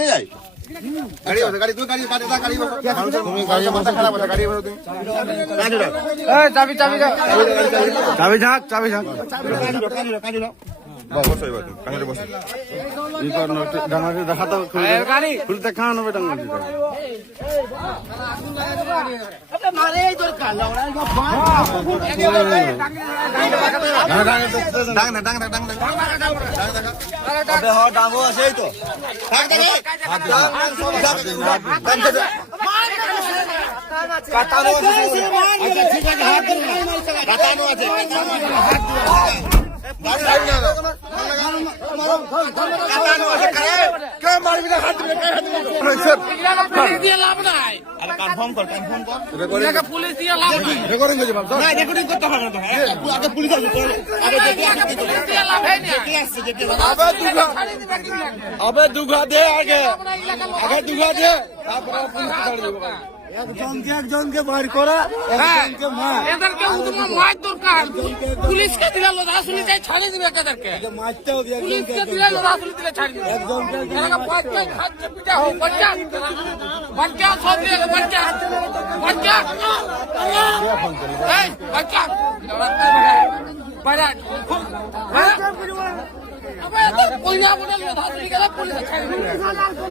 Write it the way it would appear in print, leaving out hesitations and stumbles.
মারতে যাই গাড়ি বসে গাড়ি তুই গাড়ি গাড়ি গাড়ি বসে তুমি গাড়ি বসে খারাপ আছে গাড়ি বসে তুমি এই চাবি চাবি চাবি ঝাক চাবি ঝাক কানি দাও বসো এবার তুমি কানি বসো ই কর না ডাঙারে দেখাতো গাড়ি খুলতে খান হবে ডাঙারে মারে তোর কালো ডাং না ডাং না ডাং না আবে হ ডাঙ্গো আছে এই তো ডাক ডাকে কাটানো আছে আচ্ছা ঠিক আছে হাত ধরে কাটানো আছে হাত ধরে গাড়ি না কাটানো আছে কে মারবি না হাত ধরে কে হাত ধরে স্যার পুলিশ দিয়ে লাভ নাই আরে কনফার্ম কর এটাকে পুলিশ দিয়ে লাভ নাই রেকর্ডিং করে বাপ না রেকর্ডিং করতে হবে না তো আগে পুলিশ আসবে আগে পুলিশ দিয়ে লাভ হয় না আবে দুঘা দে আগে আগে দুঘা দে তারপর পুলিশ ছাড় দেব একজনকে বাইর করা একজনকে মার এদেরকে উদমা মার দরকার পুলিশকে দিলে লোদাসুলি চাই ছাড়ি দিবে এদেরকে মারতে হবে পুলিশকে দিলে লোদাসুলি দিলে ছাড়ি দিবে এরা পাঁচটা হাত পিটা হোক বাচ্চা বাচ্চা সব দিয়ে বাচ্চা বাচ্চা এই বাচ্চা বাইরে আবে তো কইনা বলে লোদাসুলি গেলে পুলিশ ছাড়ি দিবে